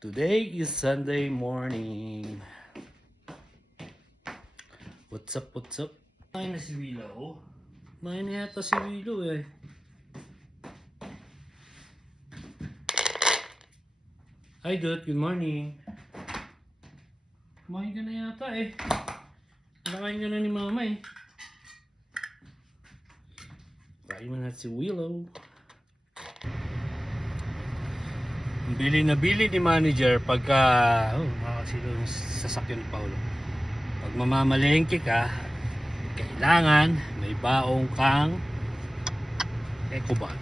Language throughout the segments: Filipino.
Today is Sunday morning. What's up, what's up? Kumain na si Willow. Kumain na yata si Willow eh. Hi dude, good morning. Kumain ka na yata eh. Kumain ka na ni mama eh. Kain mo na si Willow. Bili na bili ni manager pagka makakasilo yung sasakyan ni Paulo. Pag mamamalengke ka, kailangan may baong kang eco bag.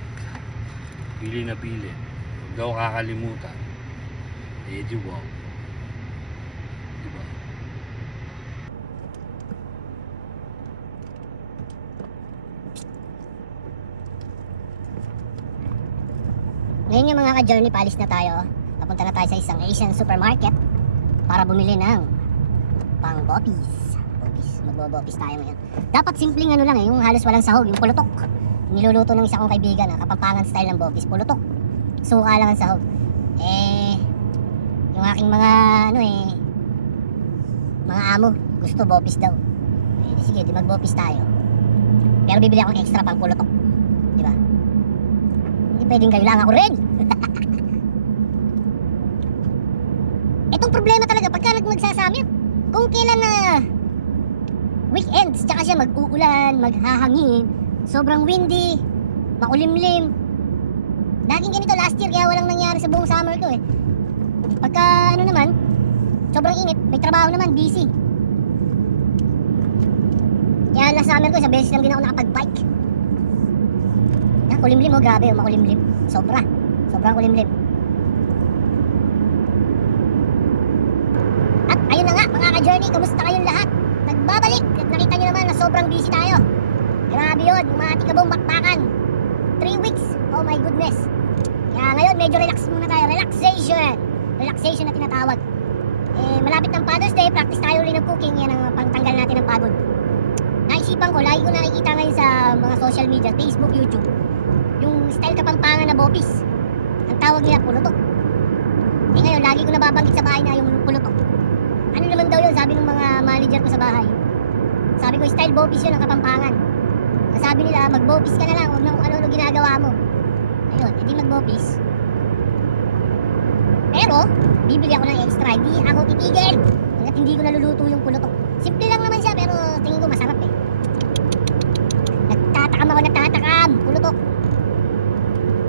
Bili na bili. Huwag daw kakalimutan. Eh di wow. Diba? Ngayon yung mga ka-journey, paalis na tayo. Papunta na tayo sa isang Asian supermarket para bumili ng pang-boppies. Magbo-boppies tayo ngayon. Dapat simpleng ano lang eh, yung halos walang sahog, yung pulutok. Niluluto ng isa kong kaibigan, Kapampangan style ng boppies, pulutok. Suka lang ang sahog. Yung aking mga mga amo, gusto boppies daw. Sige, di mag-boppies tayo. Pero bibili akong extra pang pulutok. Di ba? Hindi pwedeng kayo lang, ako rin. Itong problema talaga pagka magsasamit, kung kailan na weekends, tsaka siya mag-uulan, maghahangin, sobrang windy, makulimlim. Laging ganito last year, kaya walang nangyari sa buong summer ko eh. Pagka naman, sobrang init, may trabaho naman, busy. Kaya last summer ko, isang beses lang din ako nakapag-bike. Kulimlim oh, grabe oh, makulimlim. Sobrang kulimlim. At ayun na nga mga ka-journey, kamusta kayong lahat? Nagbabalik at nakita nyo naman na sobrang busy tayo. Grabe yun, mga tikabong bakbakan. 3 weeks, oh my goodness. Kaya ngayon medyo relax muna tayo, relaxation na tinatawag. Malapit ng Father's Day, practice tayo ulit ng cooking, yan ang pangtanggal natin ng pagod. Naisipan ko, lagi ko nakikita ngayon sa mga social media, Facebook, YouTube, yung style Kapampangan na boppies. Ang tawag nila pulutok. Ngayon lagi ko nababanggit sa bahay na yung pulutok. Ano naman daw yun, sabi ng mga manager ko sa bahay. Sabi ko style boppies yun ang Kapampangan. Sabi nila mag-boppies ka na lang, huwag na kung ano ginagawa mo. Ayun, hindi mag-boppies. Pero bibili ako ng extra, hindi ako titigil hanggat hindi ko naluluto yung pulutok. Simple lang naman siya pero tingin ko masarap eh. Nagtatakam pulutok.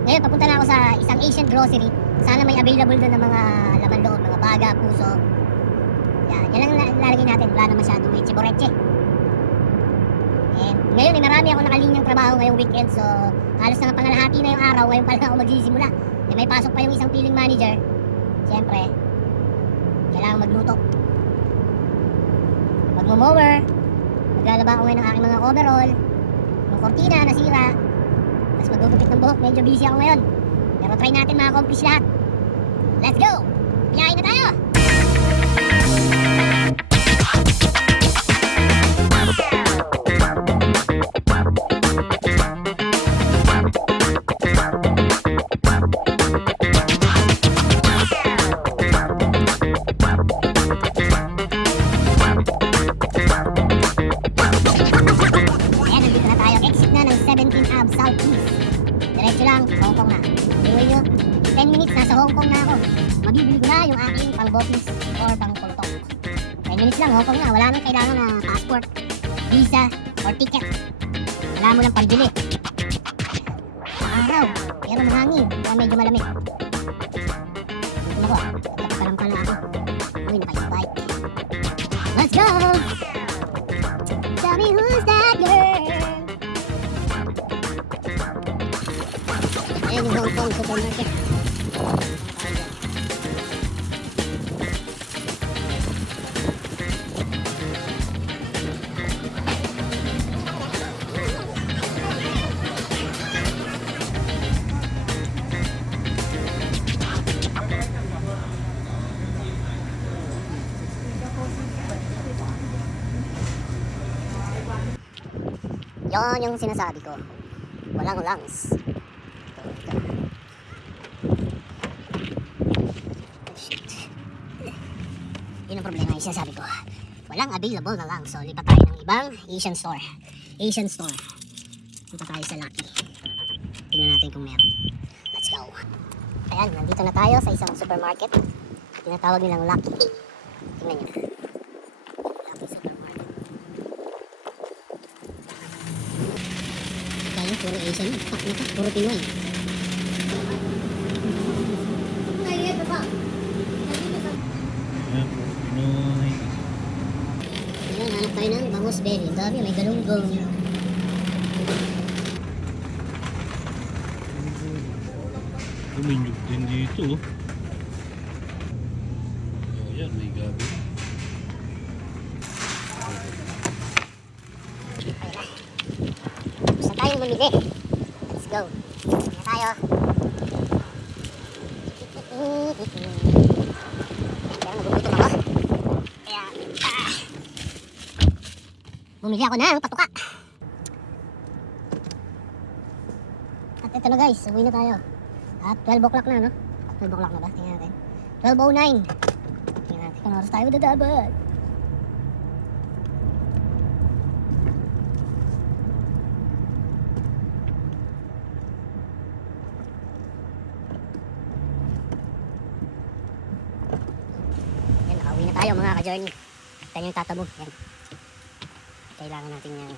Ngayon, papunta na ako sa isang Asian grocery. Sana may available doon ng mga laman loob, mga baga, puso. Yan lang lalagay natin. Wala na masyadong may chiboreche. Ngayon, marami ako nakalinyang trabaho ngayong weekend. So, halos na pangalahati na yung araw. Ngayon pa lang ako magsisimula. May pasok pa yung isang peeling manager. Siyempre, kailangan magluto. Magmo-mower. Maglalaba ako ngayon ng aking mga overall. Yung kortina, nasira. Tapos magugupit ng buhok, medyo busy ako ngayon. Pero try natin ma-accomplish lahat. Let's go! Biyahe na tayo! Ayan, nandito na tayo. Exit na ng 17th Ave Southeast. Diretso lang, Hong Kong na. Anyway nyo, 10 minutes nasa Hong Kong na ako. Mabibili ko na yung aking pang-boppies or pang-pultok. 10 minutes lang, Hong Kong na. Wala nang kailangan na passport, visa, or ticket. Wala mo lang pambili. Araw, pero mahangin. Kaya medyo malamig. Dito ako, nagkapalampala ako. Uy, naka-bike. Let's go! Tell me who's that girl? Ayan yung Hong Kong supermarket. Yan yung sinasabi ko. Walang lungs. Ito. Yun ang problema, yung sinasabi ko. Walang available na lang. So, lipat tayo ng ibang Asian store. Asian store. Lipat tayo sa Lucky. Tingnan natin kung meron. Let's go. Ayan, nandito na tayo sa isang supermarket. Tinatawag nilang Lucky. Tingnan nyo. Lucky supermarket. Tayo, puro Asian. Pak na pa, puro Pinoy. Ayan, Pinoy. Ayan, hanap tayo ng bangus berry. Ang dami, may galunggong. Kuminyog din dito. Oh, ayan, may gabi. Gusto tayong bumili. Let's go. Bumili tayo. Kaya nagugutom ako. Kaya, bumili ako ng patuka. At ito na guys, uwi na tayo. At 12 o'clock na, no? 12 o'clock na ba? Tingnan natin. 12:09. Tingnan natin kung oras tayo dadabad. Yan, nakauwi na tayo mga ka-journey. Ito yung tatabo. Yan. Kailangan natin yung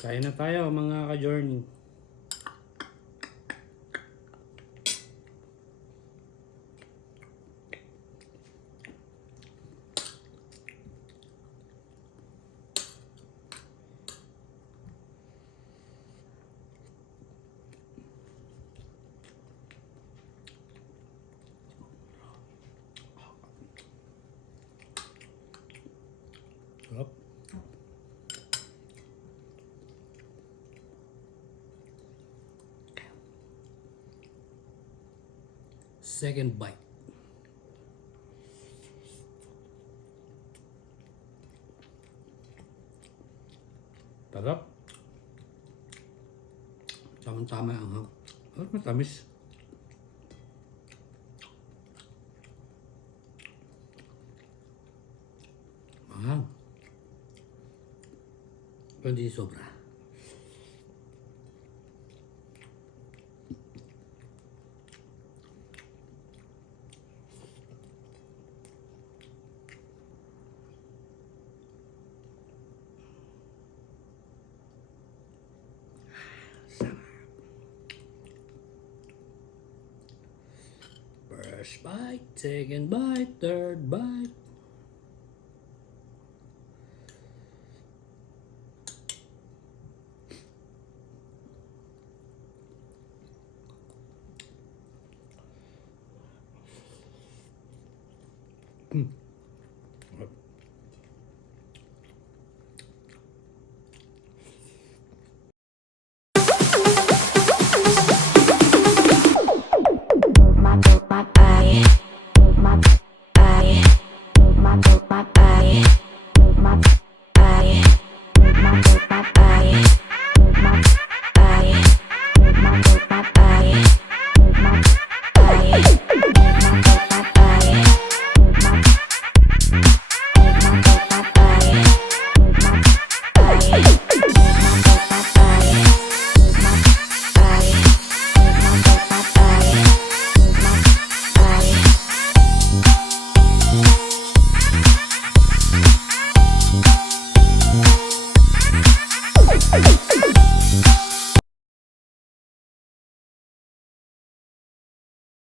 Kain na tayo mga ka-journey. Sarap. Second bite. Sarap. Tama-tama ang hang. At matamis. Mahang. Hindi sobra. First bite, second bite, third bite. Hey!